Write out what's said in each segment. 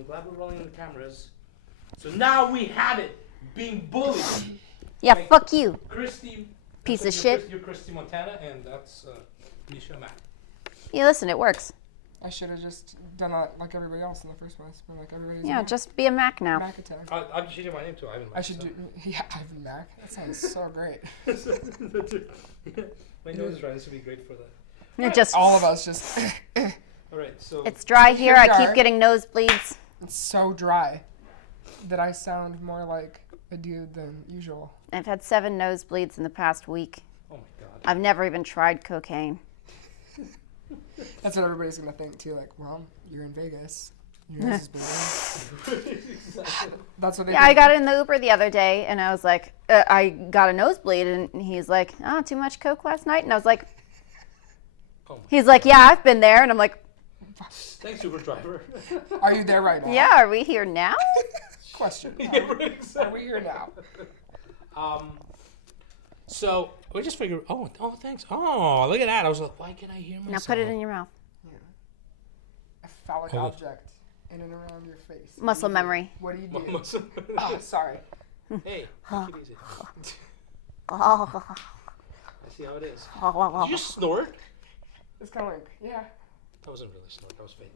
I'm glad we're rolling the cameras. So now we have it. Being bullied. Yeah, fuck you. Christy. Piece of shit. You're Christy Montana, and that's Misha Mack. Yeah, listen, it works. I should have just done it like everybody else in the first place. But like everybody's Yeah, just be a Mac now. Mac attack. I'm changing my name to Ivan Mack. I should do. Yeah, Ivan Mack. That sounds so great. My nose is right. This would be great for that. It just All of us just. All right, so it's dry here. Here I we keep are. getting nosebleeds. It's so dry that I sound more like a dude than usual. I've had 7 nosebleeds in the past week. oh my god. I've never even tried cocaine. That's what everybody's gonna think too. Like, well, you're in Vegas. Your nose is bleeding. That's what they. Yeah, I think. got in the Uber the other day, and I was like, I got a nosebleed, and he's like, oh, too much coke last night, and I was like, Oh my he's like, yeah, I've been there, and I'm like, Thanks, Uber driver. Are you there right now? yeah, are we here now? Question. Yeah, right, Are we here now? So we just figured. Oh, thanks. Oh, look at that. I was like, why can't I hear myself? Now put it in your mouth. A phallic Hold it. object in and around your face. Muscle memory. What do you do? Muscle. Oh, sorry. Hey, take it easy. Oh, I see how it is. Did you snort? It's kind of like, yeah. That wasn't really snort. That was fake.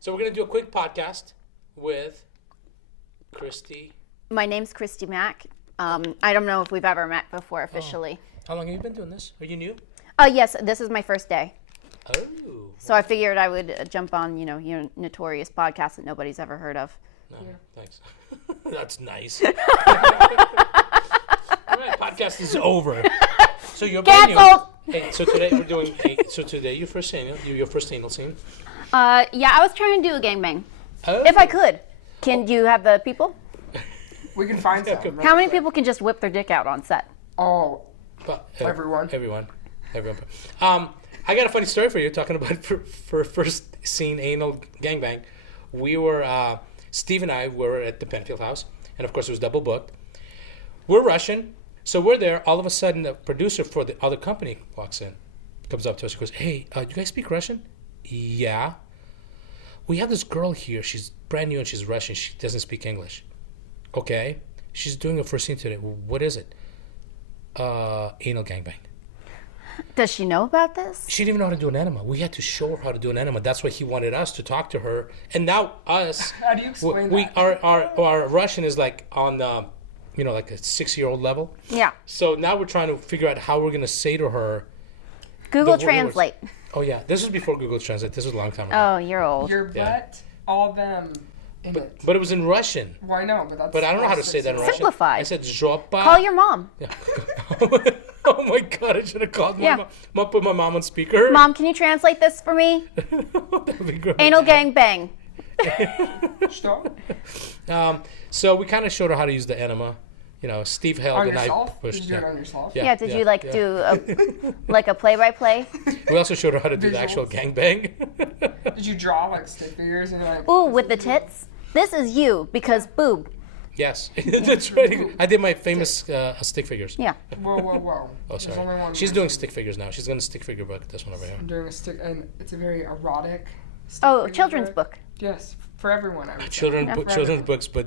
So we're gonna do a quick podcast with Christy. my name's Christy Mack. I don't know if we've ever met before officially. How long have you been doing this? Are you new? Yes, this is my first day. Oh. So I figured I would jump on, your notorious podcast that nobody's ever heard of. No, thanks. That's nice. All right, podcast is over. So you're brand new. Canceled! Hey, so today we're doing. So today your first anal scene. Yeah, I was trying to do a gangbang. Oh. If I could. Can you have the people? We can find some. How many people can just whip their dick out on set? Oh, But, Everyone. Everyone. I got a funny story for you talking about for first scene anal gangbang. We were Steve and I were at the Penfield house, and of course it was double booked. We're Russian, so we're there. All of a sudden, the producer for the other company walks in, comes up to us, and goes, "Hey, you guys speak Russian?" "Yeah." "We have this girl here. She's brand new and she's Russian. She doesn't speak English." "Okay." "She's doing a first scene today." "What is it?" Anal gangbang." Does she know about this? She didn't even know how to do an enema. We had to show her how to do an enema. That's why he wanted us to talk to her. And now us, How do you explain we that? our Russian is like on like a 6-year-old level. Yeah. So now we're trying to figure out how we're gonna say to her. Google The words. Translate. Oh yeah, this was before Google Translate. This was a long time ago. Oh, you're old. Your butt, all them in it. But it was in Russian. Well, I know, but that's. But I don't know how to say that in Russian. Simplify. I said zhopa. Call your mom. Yeah. Oh my god! I should have called my Yeah. mom. Mom, put my mom on speaker. Mom, can you translate this for me? That would be great. Anal gangbang. Stop. So we kind of showed her how to use the enema. Steve held On and I yourself? pushed. Did you do it on yourself? Yeah, did you do a play-by-play? We also showed her how to do the actual gangbang. Did you draw like stick figures and you're like? Ooh, with the tits? This is you because boob. Yes, that's right. I did my famous stick figures. Yeah. Whoa, whoa, whoa. Oh, There's only sorry. one She's person doing stick figures now. She's going to stick figure book this one over here. doing a stick, and it's a very erotic. Stick Oh, figure children's book. Yes, for everyone. I would say. Children's everyone. books, but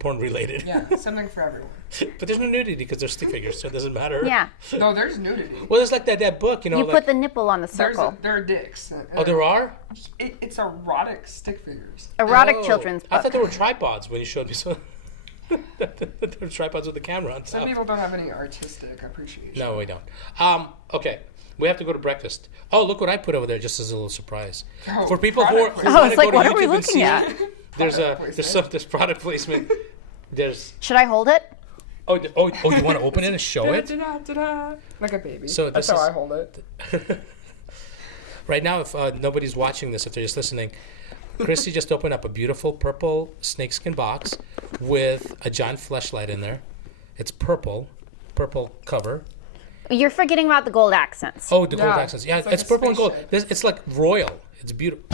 porn related. Yeah, something for everyone. But there's no nudity because they're stick figures, so it doesn't matter. Yeah. No, there's nudity. Well, it's like that book, You like, put the nipple on the circle. There are dicks. Oh, there are? It's erotic stick figures. Erotic Oh, children's book. I thought there were tripods when you showed me some. There were tripods with the camera on Some top. people don't have any artistic appreciation. No, we don't. Okay, we have to go to breakfast. Oh, look what I put over there, just as a little surprise. Oh, For people who product wanna it's like, go to what are we YouTube and looking see at? it, there's product placement. There's Should I hold it? oh you want to open it and show it? Da-da-da-da-da. Like a baby. So That's this how is- I hold it. Right now, if nobody's watching this, if they're just listening, Christy just opened up a beautiful purple snakeskin box with a giant fleshlight in there. It's purple cover. You're forgetting about the gold accents. Oh, the gold Yeah, accents. Yeah, it's like it's a purple and gold. spaceship. It's like royal. It's beautiful.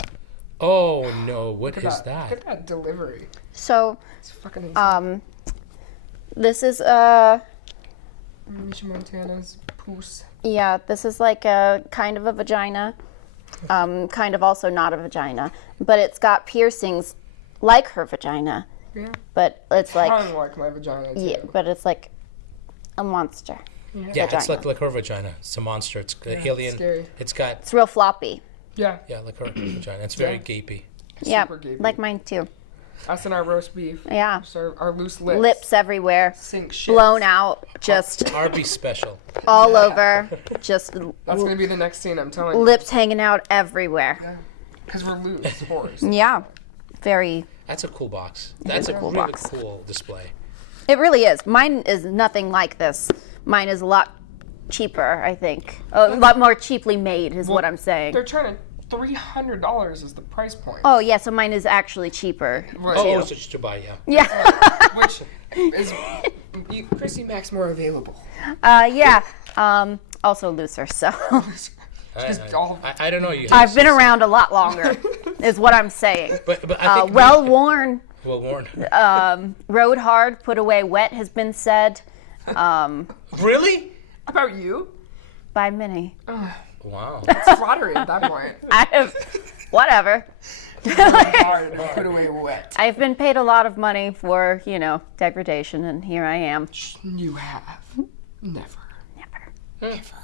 Oh no, what Look is at that? Look at that delivery. So, It's fucking insane. this is Misha Montana's poos. yeah, this is like a kind of a vagina, kind of also not a vagina, but it's got piercings like her vagina, Yeah. but it's like Kind of like my vagina too. yeah, but it's like a monster. Yeah, it's Vagina. like her vagina. It's a monster. It's alien. scary. It's got It's real floppy. Yeah. like her vagina. It's very Yeah. gapey. Yeah, Super gapey. like mine too. Us and our roast beef. Yeah, So our loose lips. lips everywhere, Sink shit. blown out, just Arby's special. all over, just That's gonna be the next scene. I'm telling you. lips hanging out everywhere. Because we're loose whores. Yeah, very. That's a cool box. That's a cool really box. cool display. It really is. Mine is nothing like this. Mine is a lot cheaper, I think. A lot more cheaply made is what I'm saying. They're trying to. $300 is the price point. Oh yeah, so mine is actually cheaper. Right. Oh, it's just to buy, yeah. Yeah, Which is Christy Mack's more available. yeah. Also looser. So I I don't know. You I've been around a lot longer, is what I'm saying. but I think Well worn, well worn. rode hard, put away wet has been said Really? About you? by many. Wow. It's flattery at that point. I have, whatever. Hard, put away wet. I've been paid a lot of money for, degradation, and here I am. You have. Never. Never.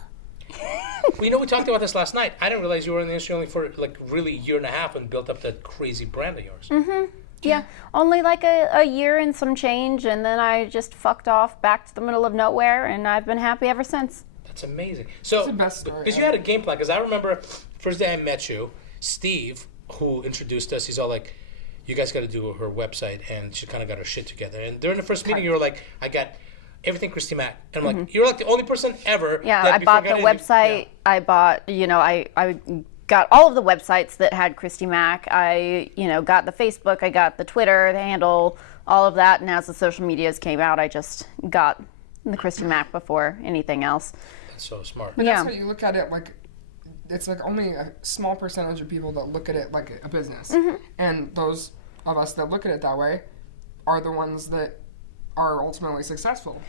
Well, we talked about this last night. I didn't realize you were in the industry only for like really a year and a half and built up that crazy brand of yours. Mm-hmm. Yeah, only like a year and some change, and then I just fucked off back to the middle of nowhere, and I've been happy ever since. That's amazing. So, It's the best story because you had a game plan. Because I remember first day I met you, Steve, who introduced us, he's all like, "You guys got to do her website," and she kind of got her shit together. And during the first meeting, you were like, "I got everything, Christy Mack," and I'm like, "You're like the only person ever." Yeah, that I before bought the got any- website. Yeah. I bought, I got all of the websites that had Christy Mack. I, got the Facebook. I got the Twitter, the handle, all of that. And as the social medias came out, I just got the Christy Mack before anything else. That's so smart. But Yeah. that's how you look at it, like, it's like only a small percentage of people that look at it like a business. Mm-hmm. And those of us that look at it that way are the ones that are ultimately successful,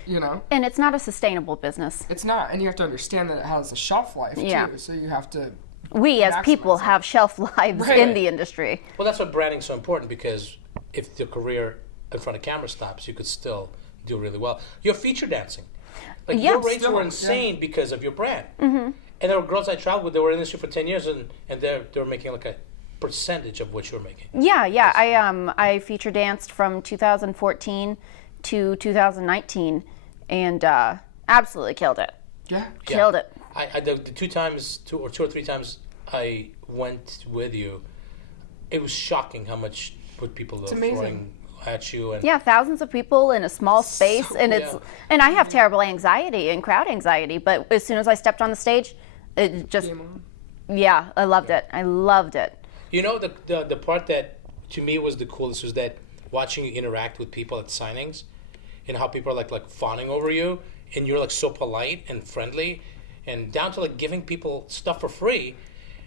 And it's not a sustainable business. It's not, and you have to understand that it has a shelf life, Yeah. too. So you have to... We as people Maximize it. have shelf lives Right. in the industry. Well, that's what branding's so important, because if the career in front of camera stops, you could still do really well. You're feature dancing. Like Yeah, your rates still, were yeah. insane because of your brand. Mm-hmm. And there were girls I traveled with that were in the industry for 10 years, and they were making like a percentage of what you're making. Yeah. I feature danced from 2014 to 2019, and absolutely killed it. Yeah. Killed it. I the two or three times I went with you, it was shocking how much what people are amazing. throwing at you. And Yeah, thousands of people in a small space, and yeah. and I have terrible anxiety and crowd anxiety. But as soon as I stepped on the stage, it just Game on. yeah, I loved it. I loved it. You know, the part that to me was the coolest was that watching you interact with people at signings, and how people are like fawning over you, and you're like so polite and friendly, and down to like giving people stuff for free.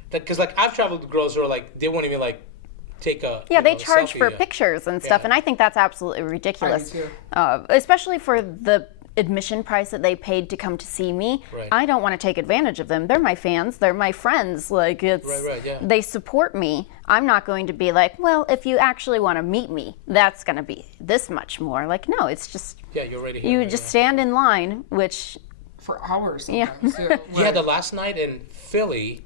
Because like I've traveled with girls who are like they won't even like take a Yeah, they a charge selfie, for pictures and stuff, Yeah. and I think that's absolutely ridiculous. too. Especially for the admission price that they paid to come to see me. Right. I don't want to take advantage of them. They're my fans. They're my friends. Like it's Right, yeah. they support me. I'm not going to be like, well, if you actually want to meet me, that's going to be this much more. Like no, it's just Yeah, you're already here. you right, just yeah. stand in line, which For hours Yeah. sometimes, too. Yeah, Like, the last night in Philly,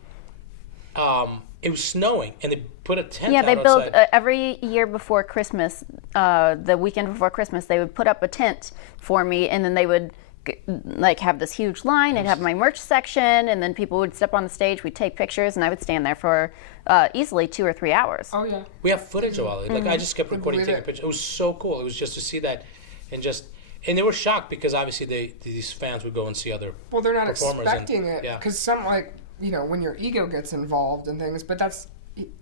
it was snowing, and they put a tent. yeah, they out build outside. every year before Christmas, the weekend before Christmas, they would put up a tent for me, and then they would like have this huge line. I'd have my merch section, and then people would step on the stage. We'd take pictures, and I would stand there for easily 2 or 3 hours. Oh, yeah. We have footage of all of it. Like I just kept recording, believe taking it. pictures. It was so cool. It was just to see that, and they were shocked because obviously these fans would go and see other. Well, they're not performers expecting and- it yeah. because some when your ego gets involved and things, but that's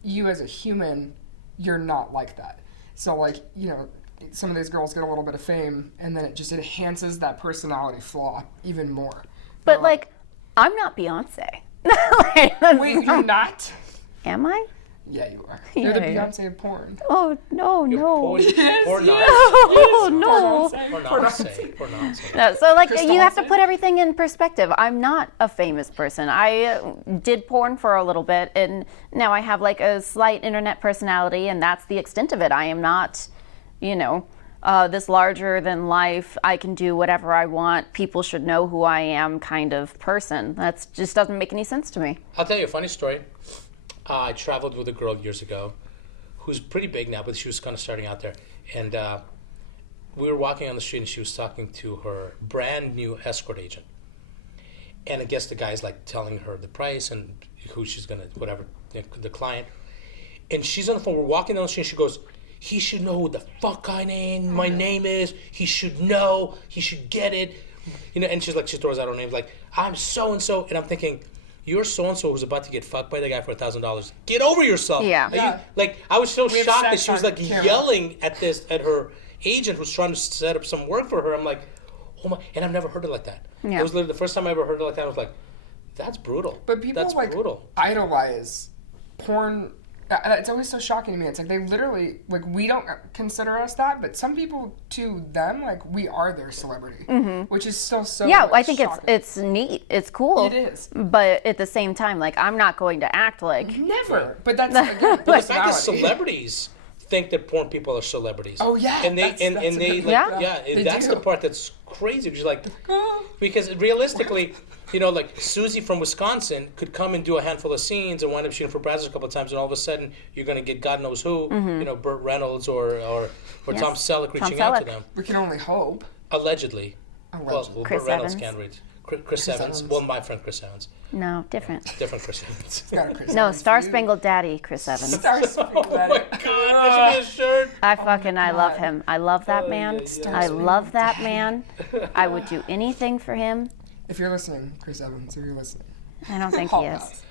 you as a human, you're not like that. So some of these girls get a little bit of fame, and then it just enhances that personality flaw even more. But like, I'm not Beyonce. Like, Wait, you're not? am I? Yeah, you are. You're the Yeah. Beyonce of porn. Oh, no, no. Or not. Oh, no. Or not say. Or not say. No, so, like, Crystal you have to Hansen? put everything in perspective. I'm not a famous person. I did porn for a little bit, and now I have, like, a slight internet personality, and that's the extent of it. I am not, you know, this larger than life, I can do whatever I want, people should know who I am kind of person. That just doesn't make any sense to me. I'll tell you a funny story. I traveled with a girl years ago who's pretty big now, but she was kind of starting out there. And we were walking on the street, and she was talking to her brand new escort agent. And I guess the guy's like telling her the price and who she's going to, whatever, the client. And she's on the phone. We're walking down the street, and she goes, he should know who the fuck my name is. He should know. He should get it. You know, and she's like, she throws out her name, like, I'm so-and-so. And I'm thinking, you're so-and-so who's about to get fucked by the guy for $1,000. Get over yourself. Yeah. Like, I was so We have shocked that sex she was on like camera. yelling at her agent who's trying to set up some work for her. I'm like, oh my, and I've never heard it like that. Yeah. It was literally the first time I ever heard it like that. I was like, that's brutal. But people that's like brutal. idolize porn. It's always so shocking to me. It's like they literally, like, we don't consider us that, but some people, to them, like, we are their celebrity, which is still so. Yeah, like, I think shocking. it's neat. It's cool. It is. But at the same time, like, I'm not going to act like... Never. But that's again, But the fact that personality. celebrities think that porn people are celebrities. Oh, yeah, and they that's and a they good- like, Yeah. and They that's do. the part that's crazy. Just like Oh. because realistically, you know, like Susie from Wisconsin could come and do a handful of scenes and wind up shooting for Brazzers a couple of times, and all of a sudden you're going to get God knows who, you know, Burt Reynolds or Yes. Tom Selleck Tom reaching out to Selleck. them We can only hope. allegedly. Allegedly. Well, Chris Burt Reynolds Evans. can't read. Chris Evans. Evans. Well, my friend Chris Evans. No, different. Different Chris Evans. Got a Chris No, Evans Star for you. Spangled Daddy, Chris Evans. Star Spangled Oh my Daddy. God! There should be a shirt. I love God. him. I love that man. yeah, I love that man. I would do anything for him. If you're listening, Chris Evans, if you're listening, I don't think he call is. us.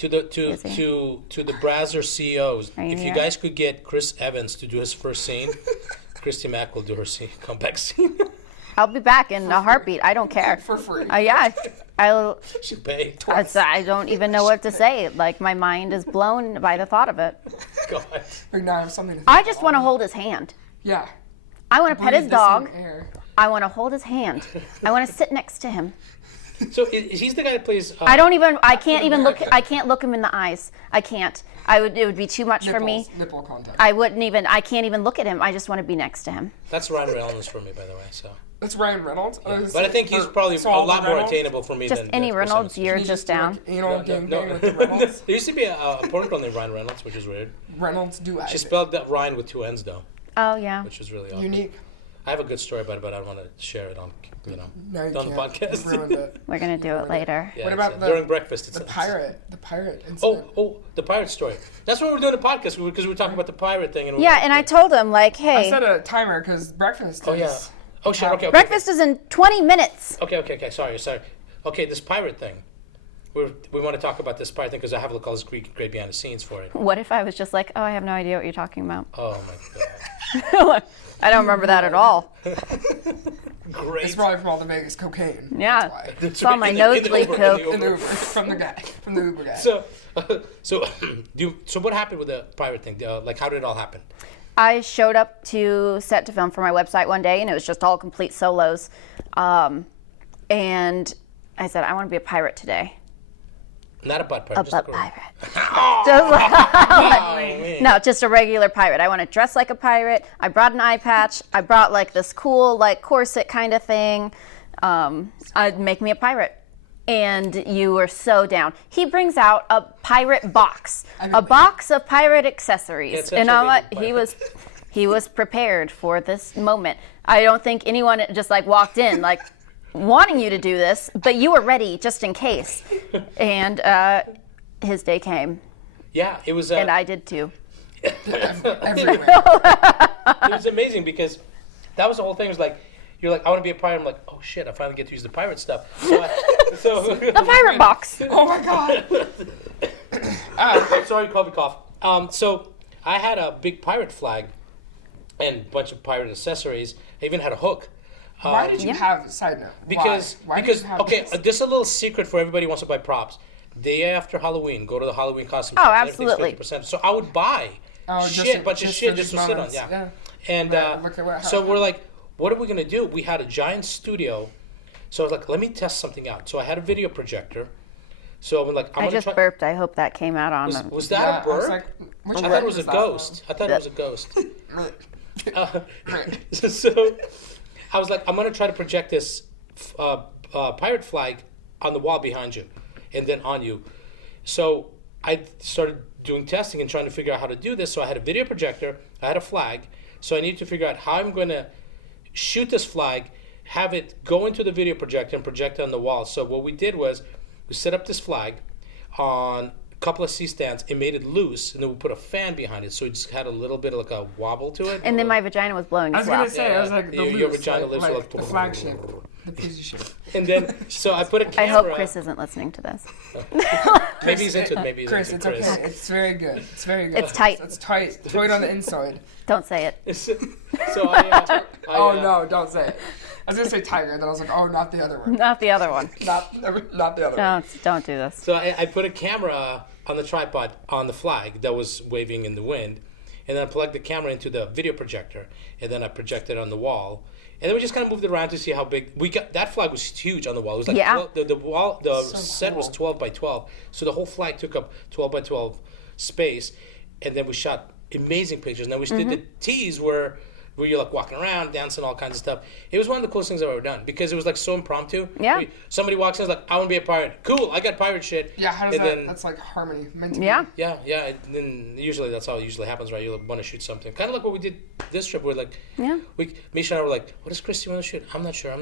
To the Is he? to the Brazzers CEOs, Are you if you here? guys could get Chris Evans to do his first scene, Christy Mack will do her comeback scene. I'll be back in a heartbeat. I don't care. For free. Yeah, I'll. She paid. I don't even know what to say. Like, my mind is blown by the thought of it. God. But now I have something to think I just want to about. hold his hand. Yeah. I want to pet Breathe his the same dog. air. I want to hold his hand. I want to sit next to him. So he's the guy that plays. I can't even look. I can't look him in the eyes. I can't. It would be too much for me. Nipple contact. I can't even look at him. I just want to be next to him. That's Ryan Reynolds for me, by the way. So, That's Ryan Reynolds. but I think he's probably a lot more attainable for me Just than any Chris Reynolds, Evans. you're Can you just do, down. like, anal No, gangbang with the Reynolds? there used to be a porn girl named Ryan Reynolds, which is weird. Reynolds duet. She spelled that Ryan with two N's though, Oh yeah. which is really odd. Unique. I have a good story about it, but I don't want to share it on, No, you on the can't. podcast. You ruined it. We're gonna do it later. Yeah, What about it's, the- during breakfast? It's The pirate. The pirate Oh, incident. the pirate story. That's why we're doing the podcast because we were talking about the pirate thing. And Yeah, and I told him like, I hey, set a timer because breakfast Oh yeah. is... Oh shit. Okay. breakfast is in 20 minutes. Okay. Sorry. Okay, this pirate thing. We want to talk about this pirate thing because I have all this great behind the scenes for it. What if I was just like, oh, I have no idea what you're talking about. Oh my god. I don't remember that at all. Great. It's probably from all the Vegas cocaine. Yeah. That's why. It's on my In the nosebleed Uber, coat. In the Uber. From the guy. From the Uber guy. So what happened with the pirate thing? Like, how did it all happen? I showed up to set to film for my website one day, and it was just all complete solos. And I said, I want to be a pirate today. Not a butt pirate. A just butt a pirate. Oh, man. No, just a regular pirate. I want to dress like a pirate. I brought an eye patch. I brought like this cool like corset kind of thing. I'd make me a pirate. And you were so down. He brings out a pirate box, a box of pirate accessories, Yeah, it's and I'm like, actually he was prepared for this moment. I don't think anyone just like walked in like wanting you to do this, but you were ready just in case. And his day came, Yeah, it was. and I did too. Everywhere. It was amazing because that was the whole thing. It was like, you're like, I want to be a pirate. I'm like, oh shit, I finally get to use the pirate stuff. So The pirate box. Oh my god. sorry, Kobe cough. So I had a big pirate flag and a bunch of pirate accessories. I even had a hook. Why did you have, side note, Because why did because you have okay, this? this is a little secret for everybody who wants to buy props. day after Halloween, go to the Halloween costume Oh, shop, and everything's absolutely. 50%. So I would buy bunch of shit just to sit on. Yeah. And so we're like, what are we going to do? We had a giant studio. So I was like, let me test something out. So I had a video projector. So I'm like, I just burped. I hope that came out on. Was that a burp? I I thought it was a ghost. I thought it was a ghost. So I was like, I'm going to try to project this pirate flag on the wall behind you and then on you. So I started doing testing and trying to figure out how to do this. So I had a video projector. I had a flag. So I needed to figure out how I'm going to shoot this flag, have it go into the video projector and project it on the wall. So what we did was we set up this flag on a couple of C-stands and made it loose, and then we put a fan behind it, so it just had a little bit of like a wobble to it. And then my vagina was blowing as well. I was going to say, I was like, your vagina lives like the flag shape, the pussy shape. And then, so I put a camera. I hope Chris isn't listening to this. Maybe he's into it. Maybe he's Chris, into it's okay. It's very good. It's very good. It's tight. It's tight. Tight on the inside. Don't say it. So I oh no, don't say it. I was gonna say tiger, then I was like, oh, not the other one. Not the other one. not the other one. Don't do this. So I put a camera on the tripod on the flag that was waving in the wind, and then I plugged the camera into the video projector, and then I projected it on the wall, and then we just kind of moved it around to see how big we got. That flag was huge on the wall. It was like 12, the set was 12 by 12, so the whole flag took up 12 by 12 space, and then we shot amazing pictures. And then we did the tease where you're like walking around, dancing, all kinds of stuff. It was one of the coolest things I've ever done because it was like so impromptu. Yeah. Somebody walks in, is like, I want to be a pirate. Cool, I got pirate shit. Yeah, how does and that? Then, that's like harmony. Meant to be. Yeah. And then usually that's how it usually happens, right? You want to shoot something. Kind of like what we did this trip. We're like, Misha and I were like, what does Christy want to shoot? I'm not sure.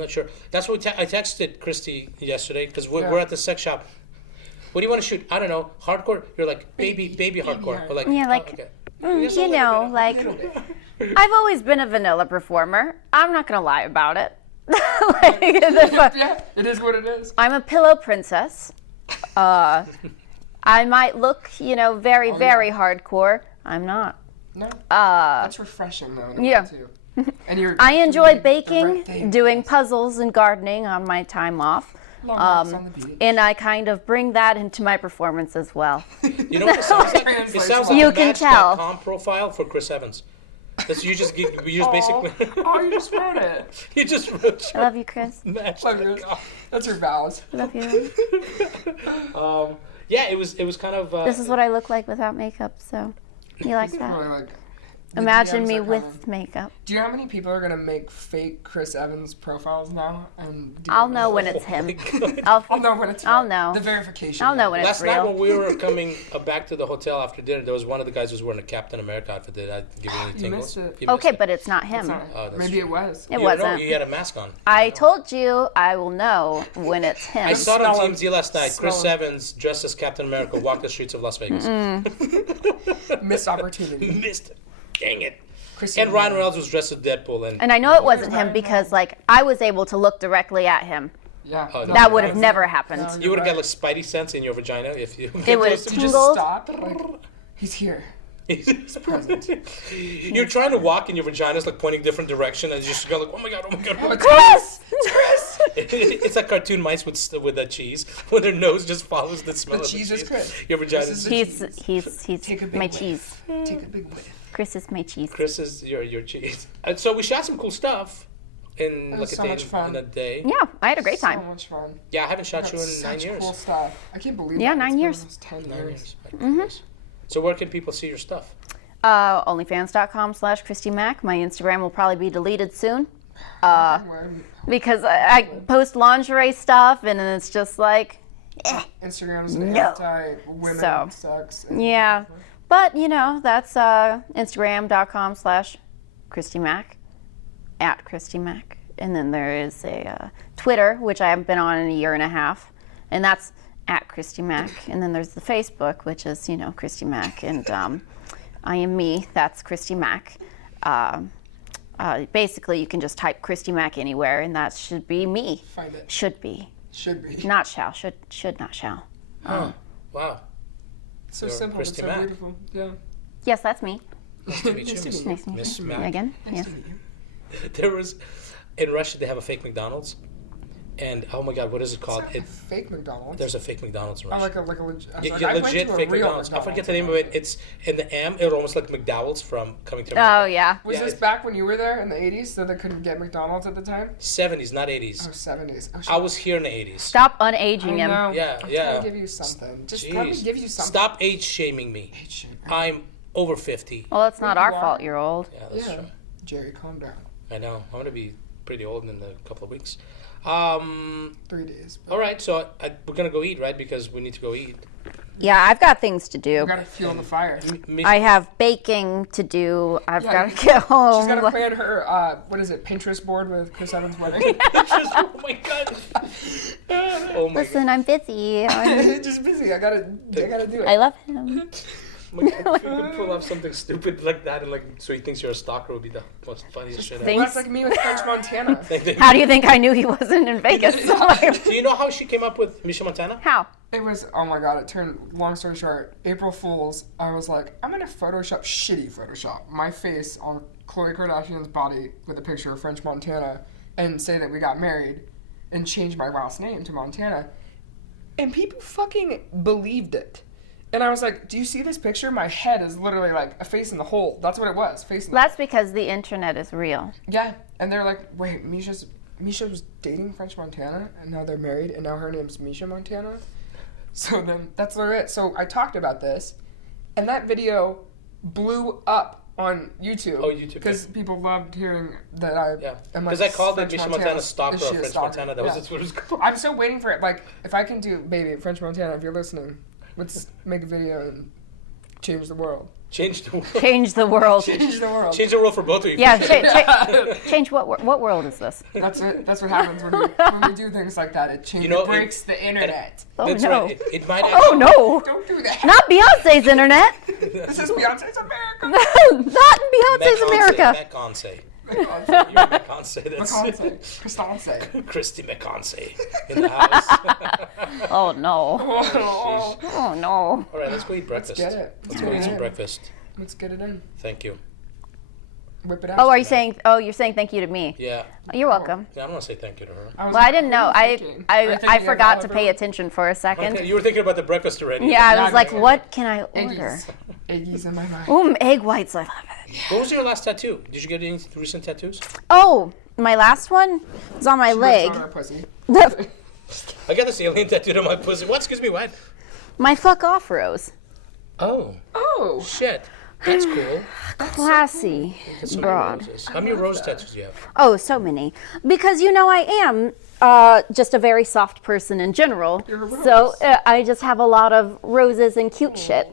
That's what I texted Christy yesterday because we're at the sex shop. What do you want to shoot? I don't know. Hardcore? You're like, baby hardcore. We're like, okay. You know, like, I've always been a vanilla performer. I'm not going to lie about it. Yeah, it is what it is. I'm a pillow princess. I might look, very, very hardcore. I'm not. No. That's refreshing, though. Too. And I enjoy baking, doing puzzles, and gardening on my time off. And I kind of bring that into my performance as well. You know what it sounds like? It sounds like you a can tell. Match.com profile for Chris Evans. You just basically. You just wrote it. You just wrote. I love you, Chris. That's your vows. Love you. Yeah, it was kind of. This is what I look like without makeup. So, you like that? Really Imagine me with makeup. Do you know how many people are gonna make fake Chris Evans profiles now? And I'll know when it's him. I'll know when it's real. I'll know. The verification. I'll know when it's real. Last night when we were coming back to the hotel after dinner, there was one of the guys who was wearing a Captain America outfit. Did I give you any tingles? You missed it. Okay, but it's not him. Maybe it was. It wasn't. No, you had a mask on. I told you I will know when it's him. I saw it on TMZ last night. Chris Evans, dressed as Captain America, walked the streets of Las Vegas. Missed opportunity. Missed it. Dang it. And Ryan Reynolds was dressed as Deadpool. And I know it wasn't him because, I was able to look directly at him. Yeah. That would have never happened. No, you would have got spidey sense in your vagina if you. It would have tingled. Just stop. He's here. He's present. You're trying to walk and your vagina's pointing different direction and you just go oh my god. Chris! It's Chris! It's like cartoon mice with the cheese when their nose just follows the smell of the cheese. The cheese is Chris. Your vagina is He's my cheese. Take a big whiff. Chris is my cheese. Chris is your cheese. And so we shot some cool stuff in in a day. Yeah, I had a great time. So much fun. Yeah, I haven't shot you in 9 years. Cool stuff. I can't believe. Yeah, that. 9 years. 10 years. So where can people see your stuff? Onlyfans.com/Christy Mack. My Instagram will probably be deleted soon. Because I post lingerie stuff and then it's just like, Instagram's anti-women sex. Yeah. But, that's Instagram.com/Christy Mack, @Christy Mack. And then there is a Twitter, which I haven't been on in a year and a half, and that's @Christy Mack. And then there's the Facebook, which is, Christy Mack. And I am me, that's Christy Mack. Basically, you can just type Christy Mack anywhere, and that should be me. Find it. Should be. Not shall. Should not shall. Oh, wow. So simple, it's so beautiful. Yeah. Yes, that's me. Nice to meet you, Miss Mack. Megan. Nice to meet you. There was, in Russia, they have a fake McDonald's. And oh my God, what is it called? It's not a fake McDonald's. There's a fake McDonald's in Oh, Russia. like a legit. I was Yeah, like, yeah, I went legit to a fake real McDonald's. I forget the name of it. It's in the M. It's almost like McDowell's from Coming to America. Oh yeah. Was Yeah, this back when you were there in the 80s, so they couldn't get McDonald's at the time? 70s, not 80s. Oh, 70s. Oh, shit. I was here in the 80s. Stop I unaging him. know. Yeah, I'm yeah. trying to give you something. Just let me Jeez. give you something. Stop age shaming me. Hey, shit. I'm over 50. Well, it's not You our are. fault. You're old. Yeah, that's Yeah. true. Jerry, calm down. I know. I'm gonna be pretty old in a couple of weeks. 3 days. All right, so we're gonna go eat, right? Because we need to go eat. Yeah, I've got things to do. We gotta fuel the fire. I have baking to do. I've Yeah, got to get home. She's gotta plan her, what is it, Pinterest board with Chris Evans' wedding. oh my God. Oh my Listen, I'm busy. Just busy. I gotta do it. I love him. God. If you could pull off something stupid like that, and so he thinks you're a stalker, would be the most funniest shit ever. Think- Well, that's like me with French Montana. How do you think I knew he wasn't in Vegas? Do you know how she came up with Misha Montana? How? It was, oh my God, it turned, long story short, April Fool's, I was like, I'm gonna shitty Photoshop, my face on Khloe Kardashian's body with a picture of French Montana and say that we got married and change my last name to Montana. And people fucking believed it. And I was like, do you see this picture? My head is literally like a face in the hole. That's what it was, face in the hole. That's because the internet is real. Yeah, and they're like, wait, Misha was dating French Montana, and now they're married, and now her name's Misha Montana? So then, that's literally it. So I talked about this, and that video blew up on YouTube. Oh, YouTube. Because people loved hearing that I am like, Because I called it French Misha Montana, Montana stalker is or she a French stalker? Montana. That Yeah. was what it was called. I'm still waiting for it. Like, if I can do, baby, French Montana, if you're listening, let's make a video and change the world. Change the world. Change the world. Change the world. Change the world for both of you. Yeah, change what world is this? That's what happens when we do things like that. It changes, You know, it breaks the internet. Oh That's no. right. It might Oh actually, no. Don't do that. Not Beyonce's internet. This is Beyonce's America. Not in Beyonce's America. McConsey. You're McConsey. That's Constance. Christy McConsey in the house. Oh no. Oh, Oh no. All right, let's go eat breakfast. get it. Let's go eat some breakfast. let's get it in. Thank you. Whip it out. Oh, are you saying? Oh, you're saying thank you to me. Yeah. You're welcome. Yeah, I'm gonna say thank you to her. was Well, I like, didn't know. what are you thinking? Are you I thinking of forgot to Oliver? pay attention for a second. Okay, you were thinking about the breakfast already. Yeah, I Yeah, was like, yeah. what can I order? Eggies in my mind. Egg whites. I love it. What was your last tattoo? Did you get any recent tattoos? Oh, my last one was on my leg. On our pussy. I got this alien tattooed on my pussy. What? Excuse me, what? My fuck off rose. Oh, Oh, shit. That's cool. Classy. So many Broad. roses. How many rose tattoos do you have? Oh, so many. Because I am just a very soft person in general. You're a rose. So I just have a lot of roses and cute shit.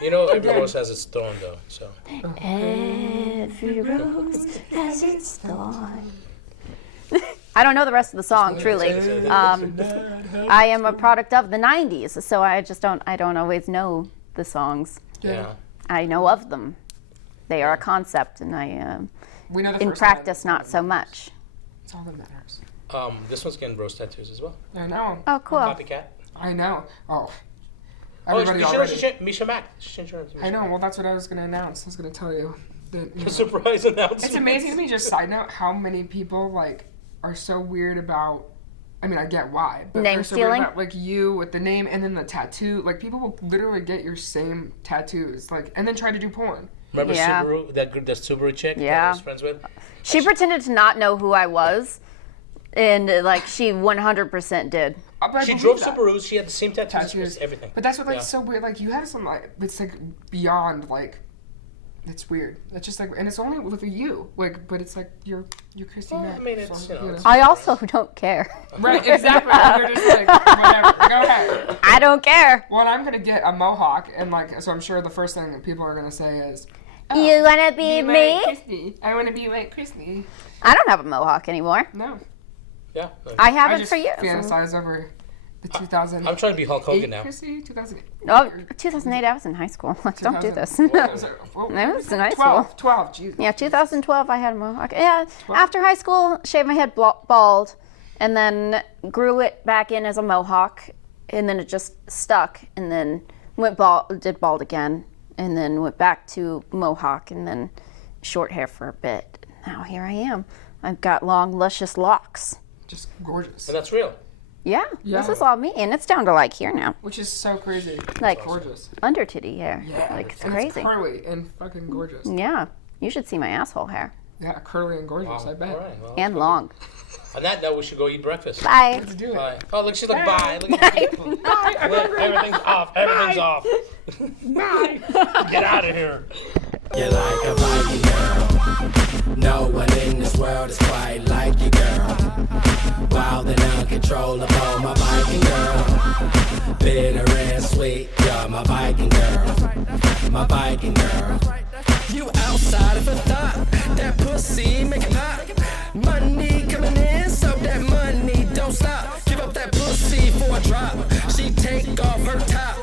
You know, every rose has its thorn, though. So Every rose has its thorn. I don't know the rest of the song, truly. I am a product of the 90s, so I don't always know the songs. yeah. I know of them. They are a concept, and we know the in first practice, line. not so much. It's all that matters. This one's getting rose tattoos as well. I know. Oh, cool. Copycat. I know. Oh. Oh, Everybody you already. should Misha Mack. She changed her name to I Misha know. Well, that's what I was going to announce. I was going to tell you. That, Mack. Surprise announcement. It's amazing to me, just side note, how many people, like, are so weird about, I mean, I get why. But Name they're so weird stealing? about, like, you with the name and then the tattoo. Like, people will literally get your same tattoos, like, and then try to do porn. Remember Yeah. Subaru, that Subaru chick that I Yeah. was friends with? She pretended to not know who I was, and she 100% did. But I She believe drove that. Subarus. She had the same tattoos. Tattoos. Everything. But that's what, like, Yeah. so weird. Like, you have some, like, it's, like, beyond, like, it's weird. It's just, like, and it's only with you. Like, but it's, like, you're Christy Well, Mack. I mean, it's, so, you know, it's- I also don't care. Right, exactly. You're just, like, whatever. Go ahead. I don't care. Well, I'm gonna get a mohawk, and like, so I'm sure the first thing that people are gonna say is, You wanna be me? like Christy. I want to be like Christy. I don't have a mohawk anymore. No, Yeah. I I haven't just for years. fantasize over the 2008 I'm trying to be Hulk Hogan now. Christy. 2008. Oh, 2008, I was in high school. Don't do this. Well, I was in high 12, 12, Jesus. Yeah, 2012, I had a mohawk. Yeah, after high school, shaved my head bald, and then grew it back in as a mohawk, and then it just stuck, and then went bald, did bald again, and then went back to mohawk, and then short hair for a bit. Now here I am. I've got long, luscious locks. just gorgeous. And that's real. Yeah, Yeah. this is all me, and it's down to like here now, Which is so crazy. like Gorgeous. under titty hair. Yeah. Like it's and crazy. It's curly and fucking gorgeous. Yeah, you should see my asshole hair Yeah, curly and gorgeous, I bet. All right. Well, and long. on that note, we should go eat breakfast. Bye. Let's do it. Bye. Oh, look, she's like, bye. Look at Look, everything's off. Everything's off. Bye. Get out of here. You're like a Viking girl. No one in this world is quite like you, girl. Wild and uncontrollable, my Viking girl. Bitter and sweet, you're my Viking girl. My Viking girl. You outside of a thought. That pussy make it pop. Money coming in, so that money don't stop. Give up that pussy for a drop. She take off her top.